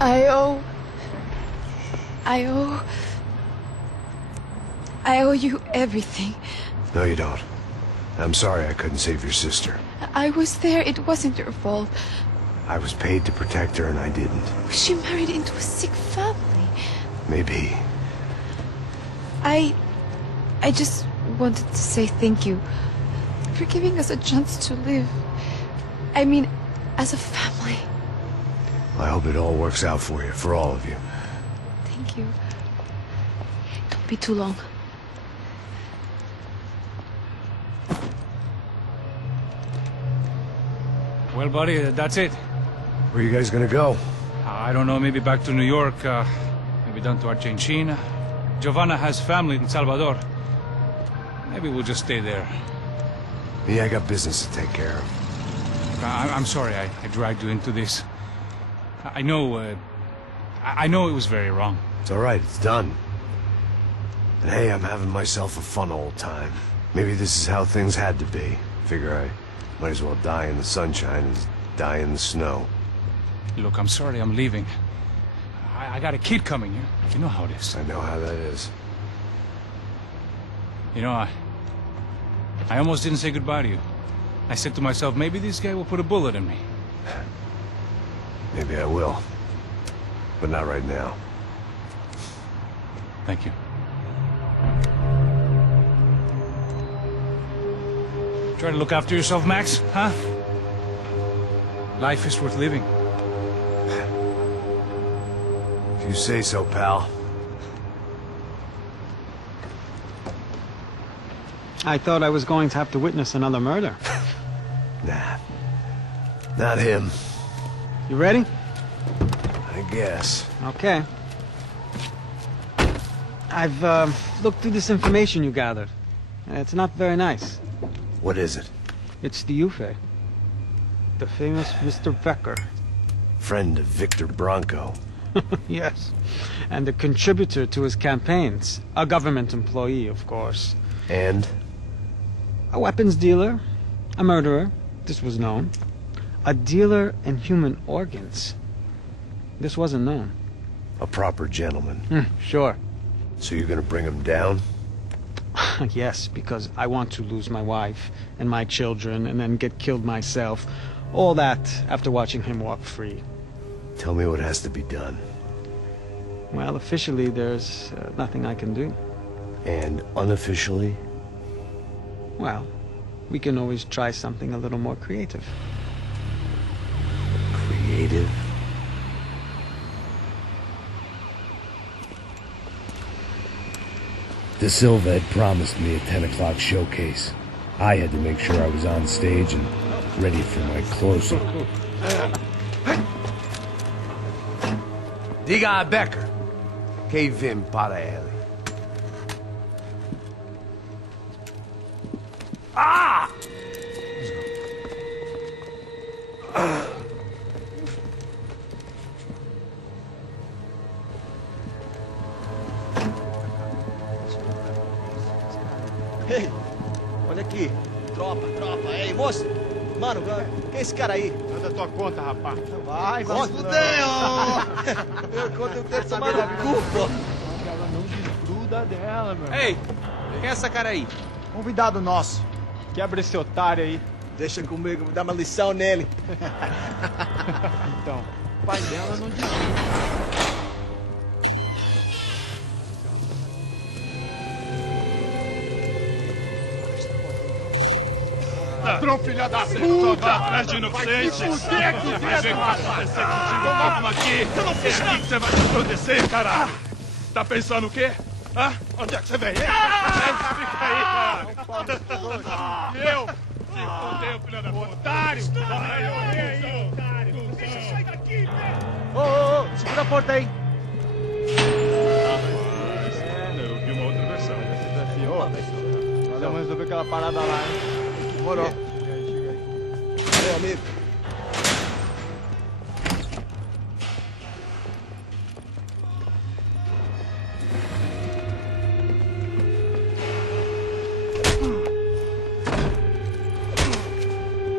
I owe you everything. No, you don't. I'm sorry I couldn't save your sister. I was there. It wasn't your fault. I was paid to protect her and I didn't. She married into a sick family. Maybe. I just wanted to say thank you for giving us a chance to live. I mean, as a family. I hope it all works out for you, for all of you. Thank you. Don't be too long. Well, buddy, that's it. Where are you guys gonna go? I don't know, maybe back to New York, maybe down to Argentina. Giovanna has family in Salvador. Maybe we'll just stay there. Yeah, I got business to take care of. I'm sorry I dragged you into this. I know it was very wrong. It's all right, it's done. And hey, I'm having myself a fun old time. Maybe this is how things had to be. Figure I might as well die in the sunshine as die in the snow. Look, I'm sorry I'm leaving. I got a kid coming here. You know how it is. I know how that is. You know, I almost didn't say goodbye to you. I said to myself, maybe this guy will put a bullet in me. Maybe I will. But not right now. Thank you. Try to look after yourself, Max, huh? Life is worth living. If you say so, pal. I thought I was going to have to witness another murder. Nah. Not him. You ready? I guess. Okay. I've looked through this information you gathered. It's not very nice. What is it? It's the Ufe. The famous Mr. Becker. Friend of Victor Branco. Yes. And a contributor to his campaigns. A government employee, of course. And? A weapons dealer. A murderer. This was known. A dealer in human organs. This wasn't known. A proper gentleman. Sure. So you're gonna bring him down? Yes, because I want to lose my wife and my children and then get killed myself. All that after watching him walk free. Tell me what has to be done. Well, officially there's nothing I can do. And unofficially? Well, we can always try something a little more creative. Creative? De Silva had promised me a 10 o'clock showcase. I had to make sure I was on stage and ready for my closing. Diga a Becker. Que vim para ele. Ah! Ei, olha aqui. Tropa. Ei, moço. Mano, quem é esse cara aí? Manda tua conta, rapaz. Vai se fuder, ó. Eu conto o texto tomar no cu, pô. Ela não desgruda dela, meu. Ei, quem é essa cara aí? Convidado nosso. Quebra esse otário aí. Deixa comigo, vou dar uma lição nele. Então, o pai dela não desgruda. Ladrão, filha da puta! Atrás de inocente! Vai ver o que vai acontecer contigo, vamos aqui! Eu não fiz nada! O que você vai acontecer, caralho? Tá pensando o quê? Hã? Onde é que você vem? Fica aí, caralho! Eu? Se fodeu, filha da puta! Otário! Otário! Deixa eu sair daqui, velho! Ô, segura a porta aí! Eu vi uma outra versão. Vamos resolver aquela parada lá, hein? Demorou. Chega aí. Meu amigo.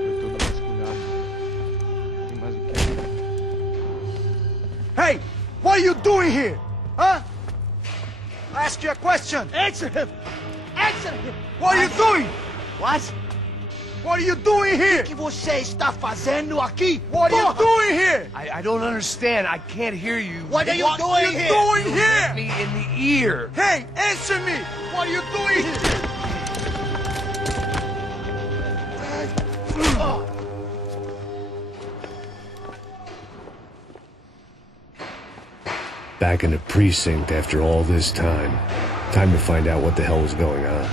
Foi todo vasculhado. Tem mais o quê? Hey! doing here? Huh? I ask you a question. Answer him. Answer him. What are you doing? What? What are you doing here? O que você está fazendo aqui? What are you doing here? I don't understand. I can't hear you. What are you doing here? What are you doing here? Me in the ear. Hey, answer me. What are you doing here? Back in the precinct after all this time. Time to find out what the hell was going on.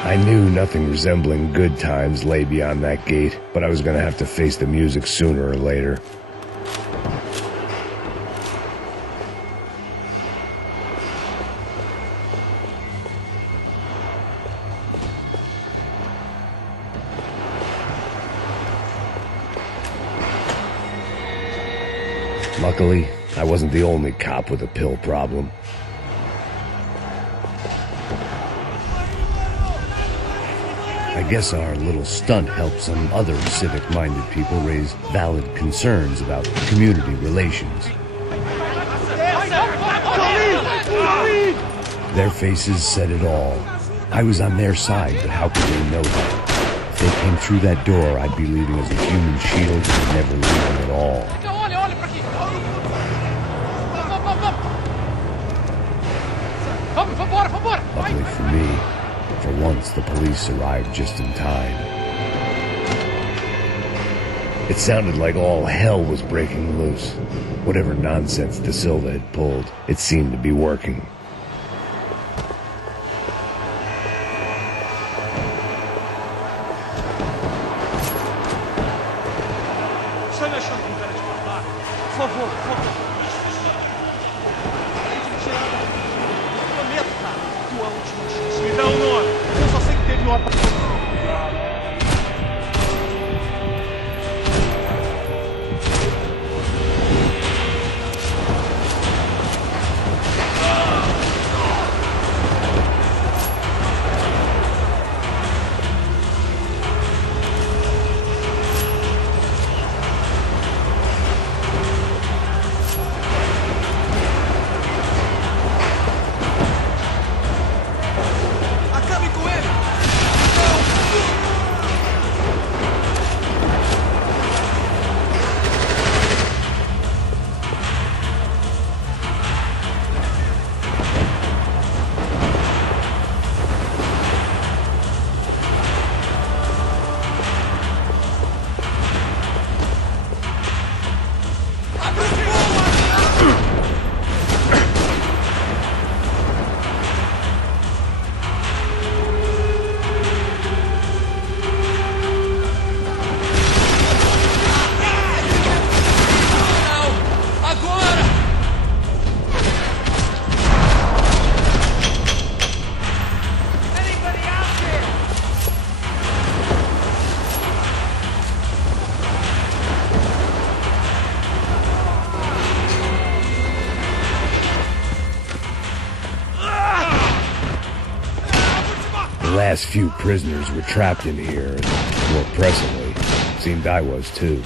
I knew nothing resembling good times lay beyond that gate, but I was gonna have to face the music sooner or later. Luckily, I wasn't the only cop with a pill problem. I guess our little stunt helped some other civic-minded people raise valid concerns about community relations. Their faces said it all. I was on their side, but how could they know that? If they came through that door, I'd be leaving as a human shield and never leaving at all. Luckily for me, for once, the police arrived just in time. It sounded like all hell was breaking loose. Whatever nonsense De Silva had pulled, it seemed to be working. Me dá um nome. Eu só sei que teve uma... The last few prisoners were trapped in here, and more pressingly, seemed I was too.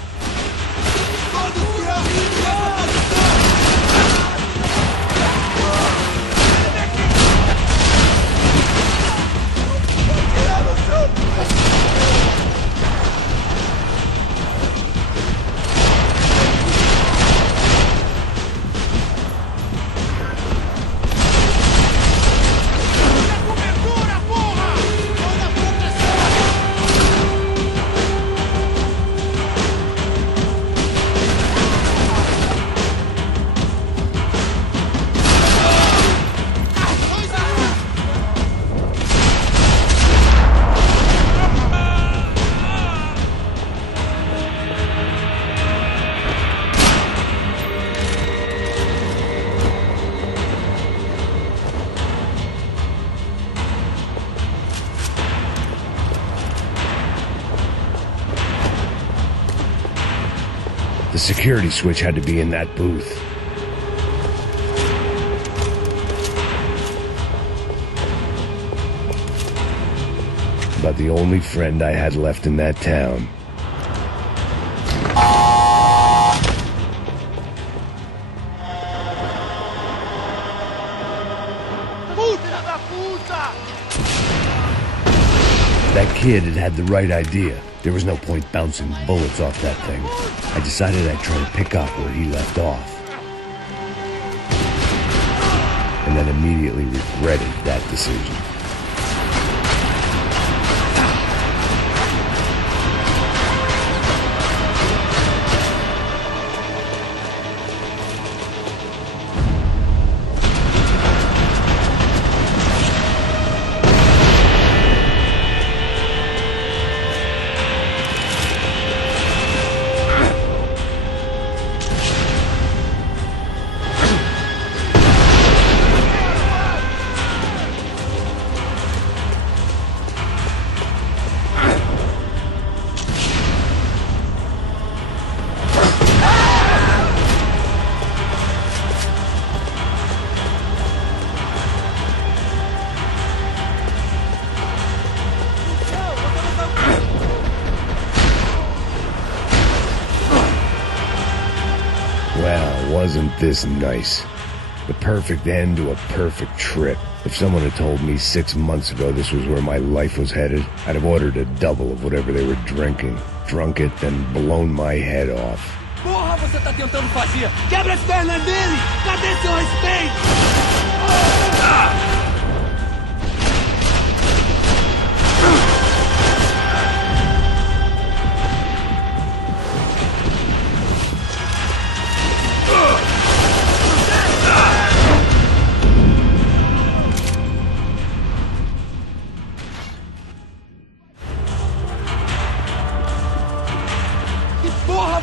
The security switch had to be in that booth. About the only friend I had left in that town. That kid had the right idea. There was no point bouncing bullets off that thing. I decided I'd try to pick up where he left off. And then immediately regretted that decision. Wasn't this nice? The perfect end to a perfect trip. If someone had told me 6 months ago this was where my life was headed, I'd have ordered a double of whatever they were drinking, drunk it, then blown my head off. Porra, você tá tentando fazer? Quebra as pernas dele! Cadê seu respeito?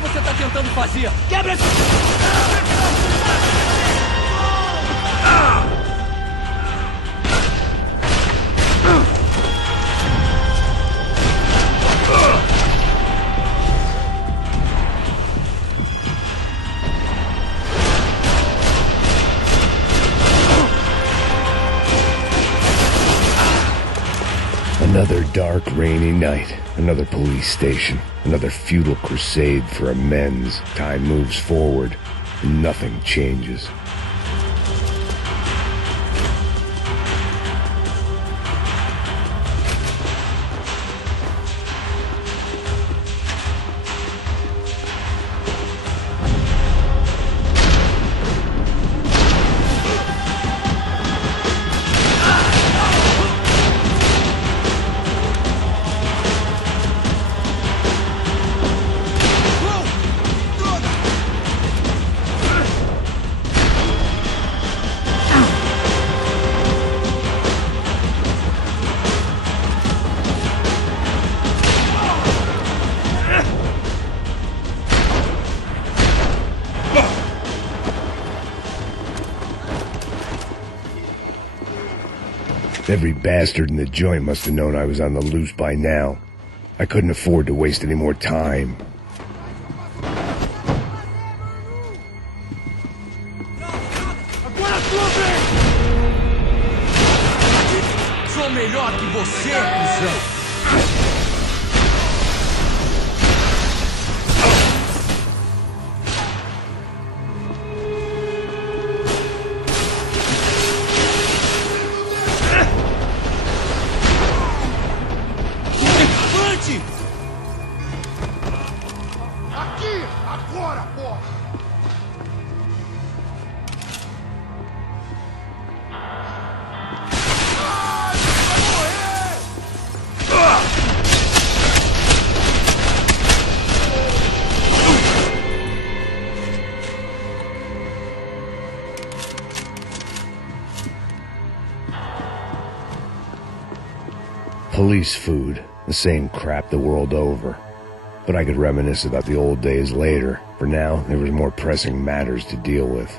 Você tá tentando fazer? Quebra! Another dark, rainy night. Another police station. Another futile crusade for amends. Time moves forward, and nothing changes. Every bastard in the joint must have known I was on the loose by now. I couldn't afford to waste any more time. Sou melhor que você, cuzão! Aqui! Agora, porra! Police food, the same crap the world over. But I could reminisce about the old days later. For now, there was more pressing matters to deal with.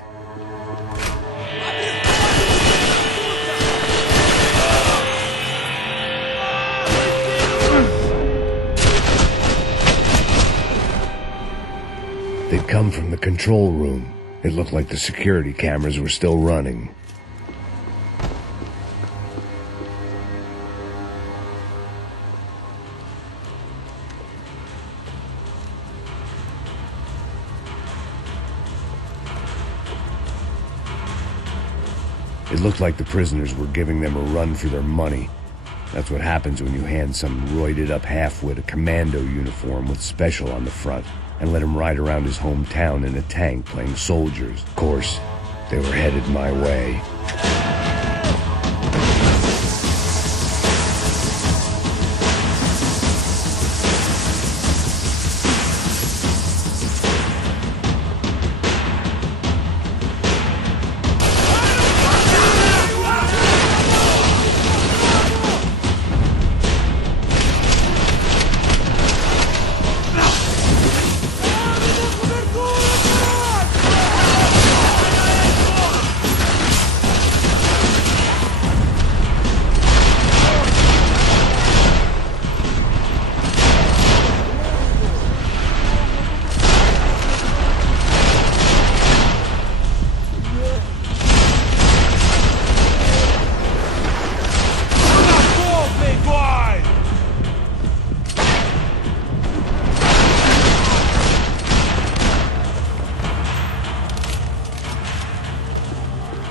They'd come from the control room. It looked like the security cameras were still running. It looked like the prisoners were giving them a run for their money. That's what happens when you hand some roided-up halfwit a commando uniform with special on the front and let him ride around his hometown in a tank playing soldiers. Of course, they were headed my way.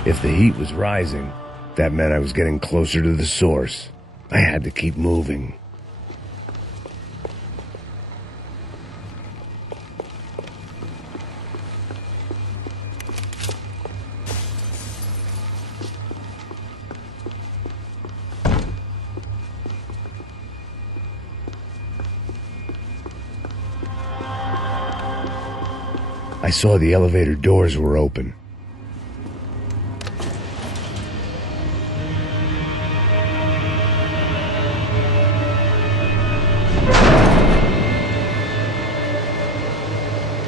If the heat was rising, that meant I was getting closer to the source. I had to keep moving. I saw the elevator doors were open.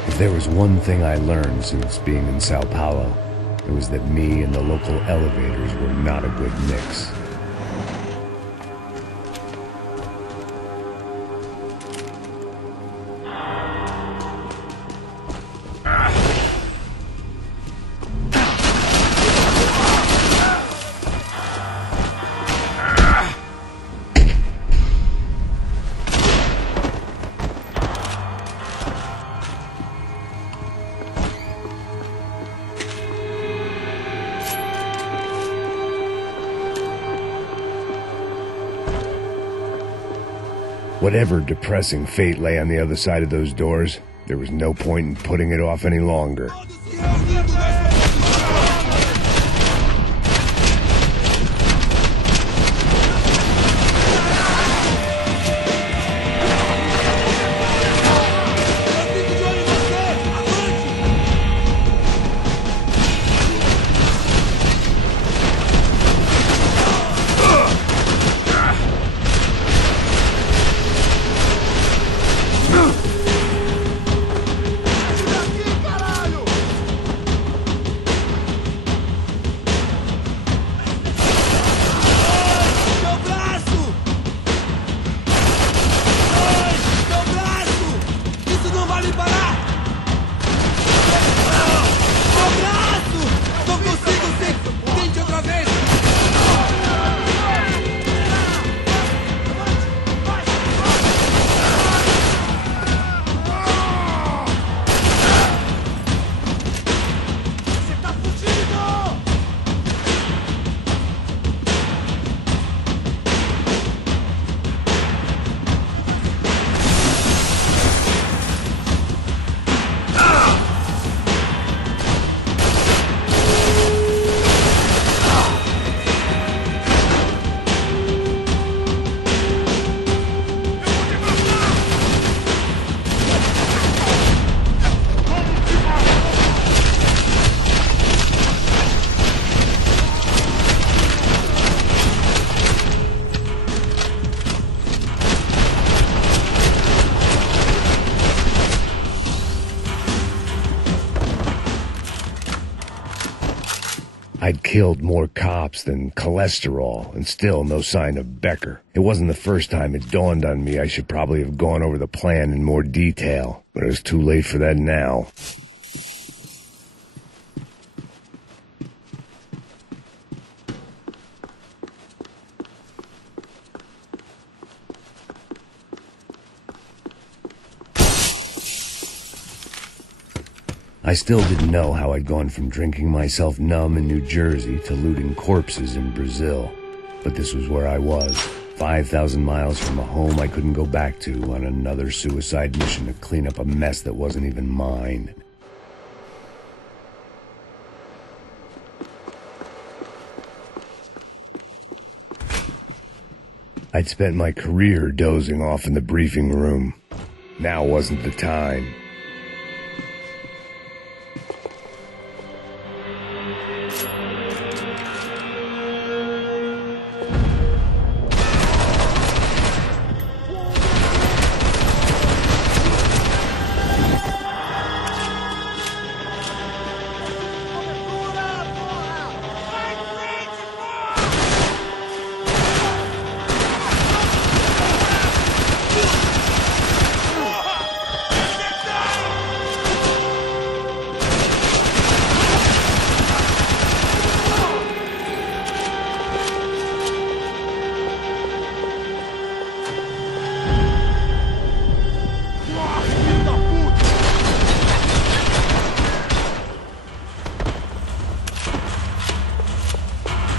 If there was one thing I learned since being in São Paulo, it was that me and the local elevators were not a good mix. Whatever depressing fate lay on the other side of those doors, there was no point in putting it off any longer. I'd killed more cops than cholesterol, and still no sign of Becker. It wasn't the first time it dawned on me I should probably have gone over the plan in more detail. but it was too late for that now. I still didn't know how I'd gone from drinking myself numb in New Jersey to looting corpses in Brazil. But this was where I was, 5,000 miles from a home I couldn't go back to, on another suicide mission to clean up a mess that wasn't even mine. I'd spent my career dozing off in the briefing room. Now wasn't the time.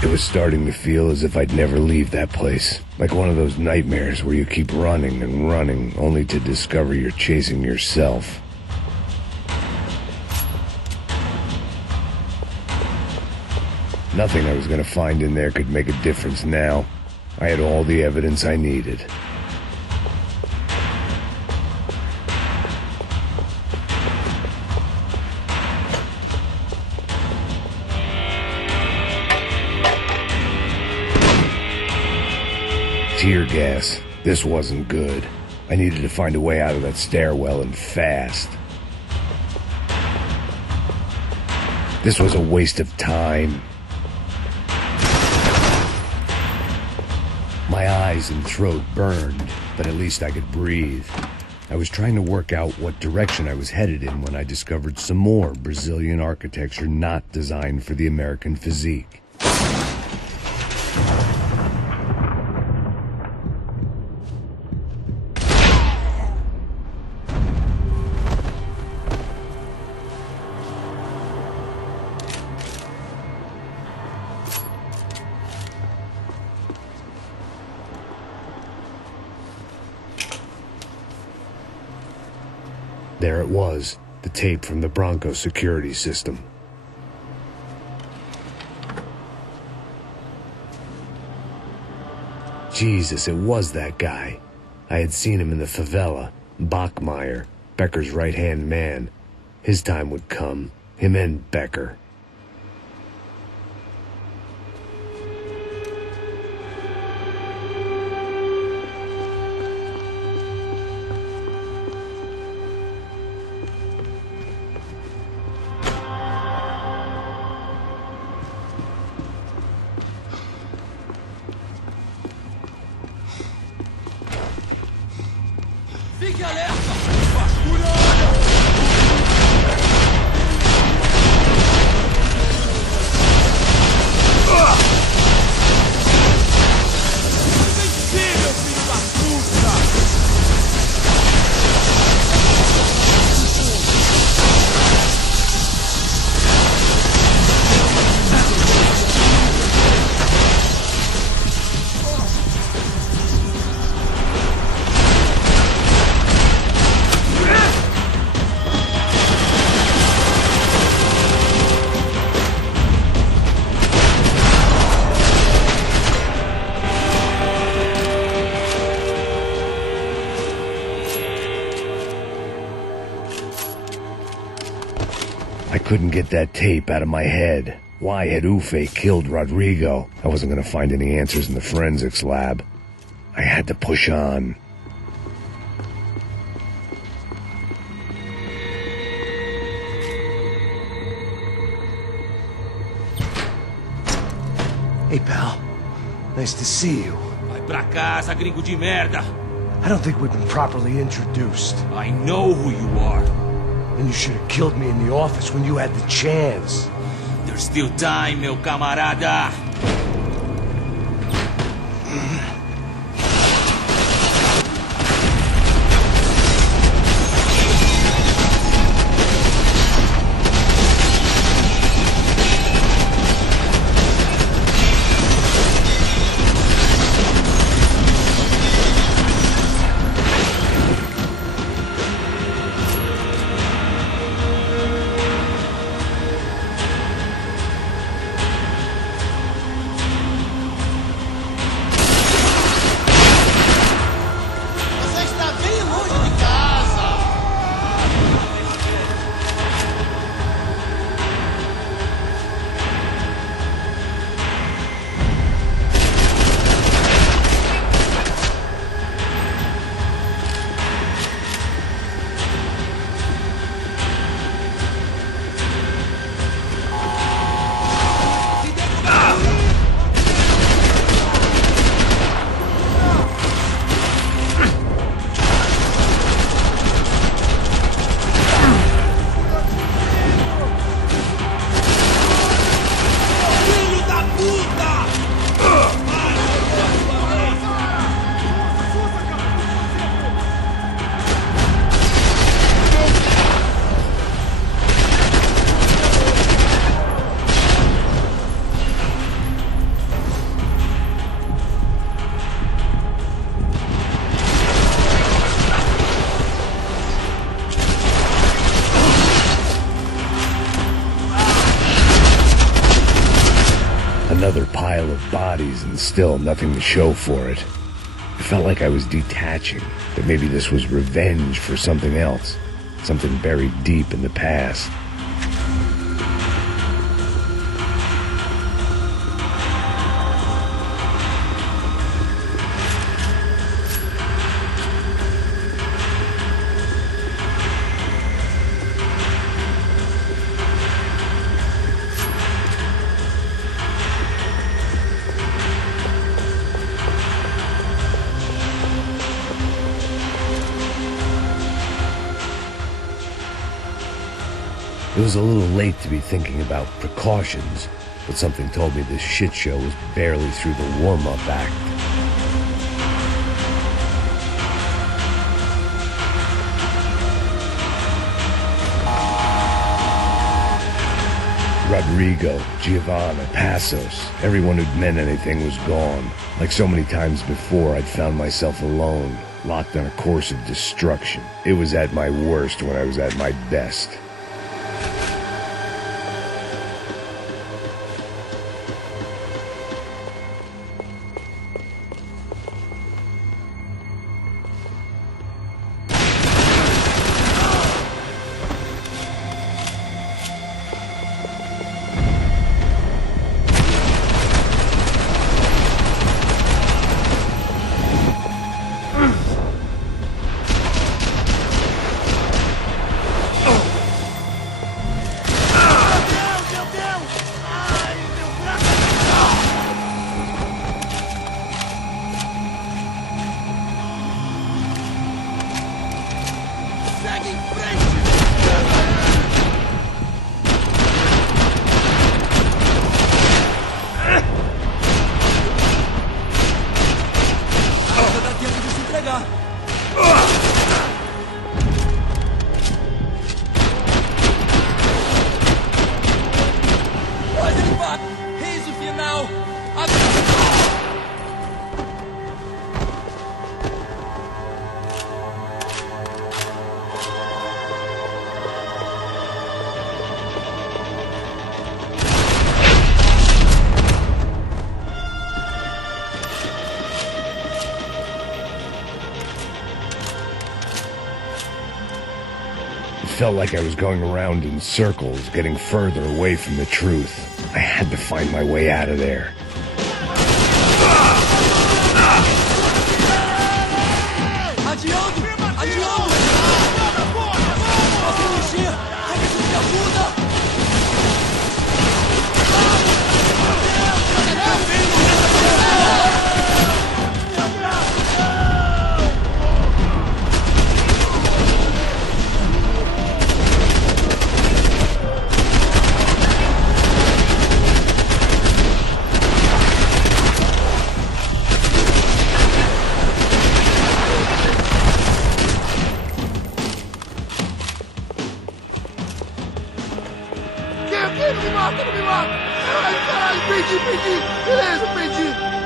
It was starting to feel as if I'd never leave that place. Like one of those nightmares where you keep running and running, only to discover you're chasing yourself. Nothing I was going to find in there could make a difference now. I had all the evidence I needed. Tear gas. This wasn't good. I needed to find a way out of that stairwell, and fast. This was a waste of time. My eyes and throat burned, but at least I could breathe. I was trying to work out what direction I was headed in when I discovered some more Brazilian architecture not designed for the American physique. There it was, the tape from the Branco security system. Jesus, it was that guy. I had seen him in the favela. Bachmeyer, Becker's right-hand man. His time would come. Him and Becker. Fique alerta! Vasculha! Invencível, filho da puta! I couldn't get that tape out of my head. Why had Ufe killed Rodrigo? I wasn't going to find any answers in the forensics lab. I had to push on. Hey, pal. Nice to see you. Vai pra casa, gringo de merda! I don't think we've been properly introduced. I know who you are. And you should have killed me in the office when you had the chance. There's still time, meu camarada. Another pile of bodies and still nothing to show for it. It felt like I was detaching, that maybe this was revenge for something else, something buried deep in the past. It was a little late to be thinking about precautions, but something told me this shit show was barely through the warm-up act. Rodrigo, Giovanna, Passos, everyone who'd meant anything was gone. Like so many times before, I'd found myself alone, locked on a course of destruction. It was at my worst when I was at my best. It felt like I was going around in circles, getting further away from the truth. I had to find my way out of there. Não me mata, não me mata! Caralho, perdi! Beleza, perdi!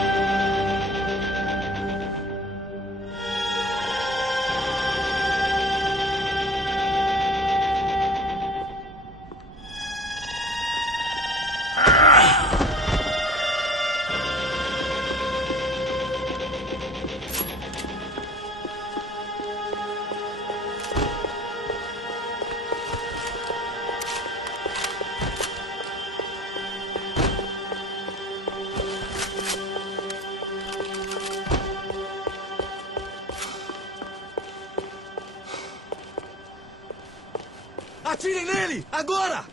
Atirem nele! Agora!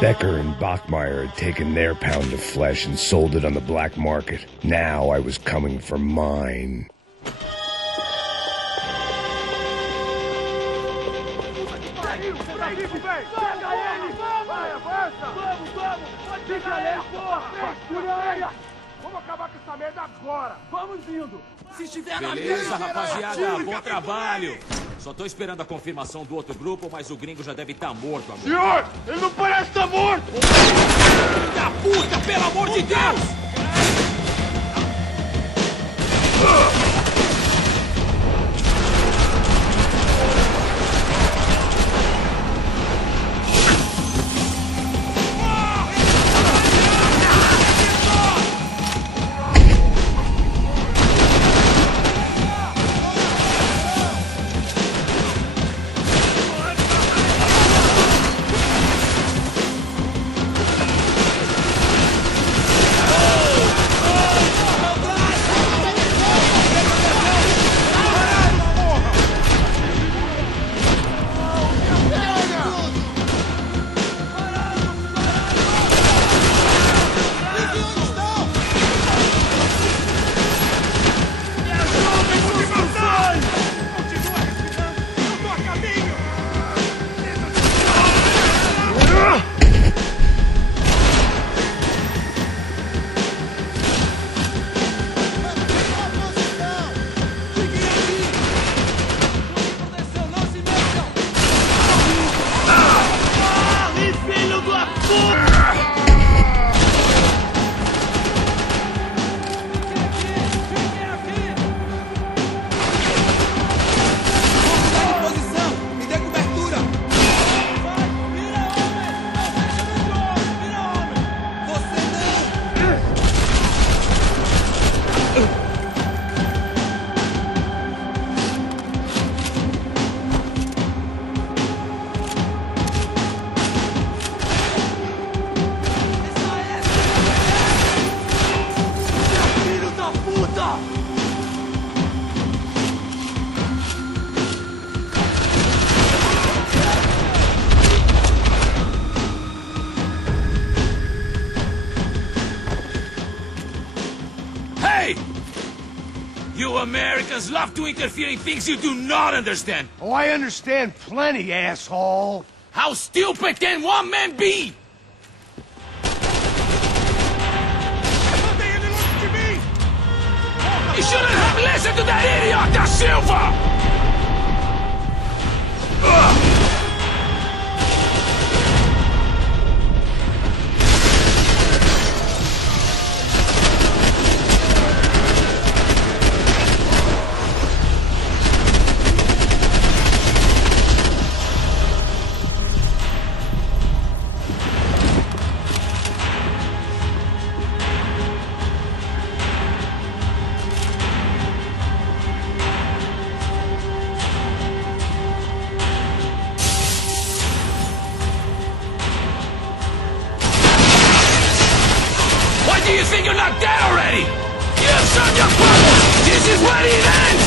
Becker and Bachmeyer had taken their pound of flesh and sold it on the black market. Now I was coming for mine. Vamos acabar com essa merda agora! Vamos indo! Se estiver na beleza, rapaziada, bom trabalho! Só tô esperando a confirmação do outro grupo, mas o gringo já deve estar morto agora. Senhor! Ele não parece estar morto! Filho da puta, pelo amor de Deus! You Americans love to interfere in things you do not understand. Oh, I understand plenty, asshole. How stupid can one man be? You shouldn't have listened to that idiot, Da Silva! Do you think you're not dead already? You've served your purpose! This is where it ends!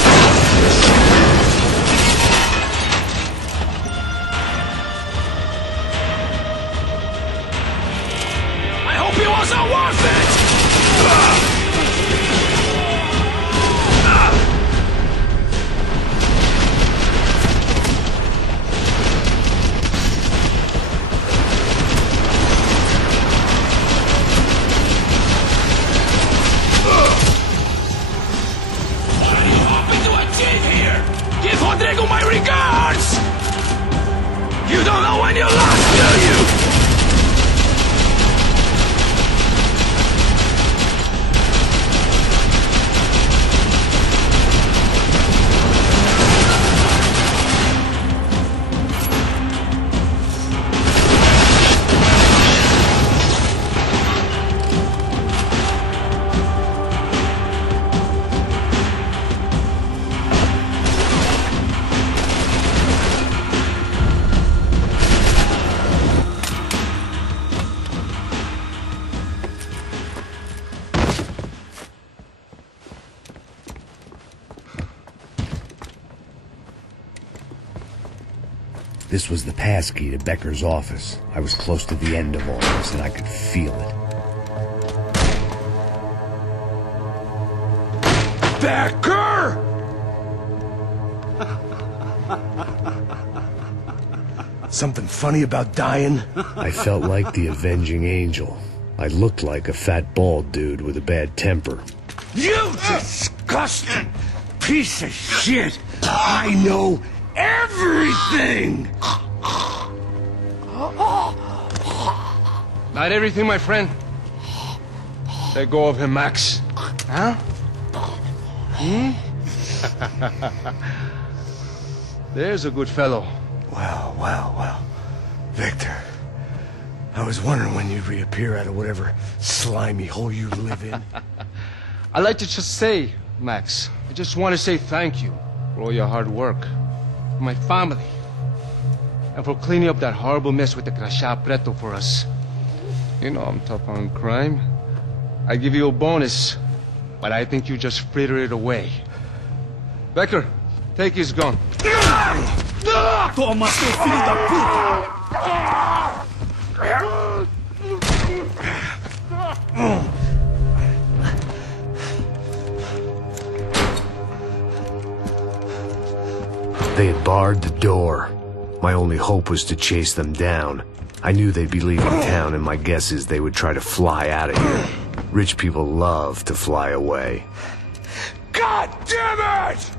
I hope it wasn't worth it! on your last, do you? This was the passkey to Becker's office. I was close to the end of all this, and I could feel it. Becker! Something funny about dying? I felt like the avenging angel. I looked like a fat bald dude with a bad temper. You disgusting piece of shit! I know everything! Not everything, my friend. Let go of him, Max. Huh? There's a good fellow. Well. Victor, I was wondering when you'd reappear out of whatever slimy hole you live in. I'd like to just say, Max, I just want to say thank you for all your hard work, for my family, and for cleaning up that horrible mess with the Crachá Preto for us. You know I'm tough on crime. I give you a bonus, but I think you just fritter it away. Becker, take his gun. Toma, seu filho da puta! They had barred the door. My only hope was to chase them down. I knew they'd be leaving town, and my guess is they would try to fly out of here. Rich people love to fly away. God damn it!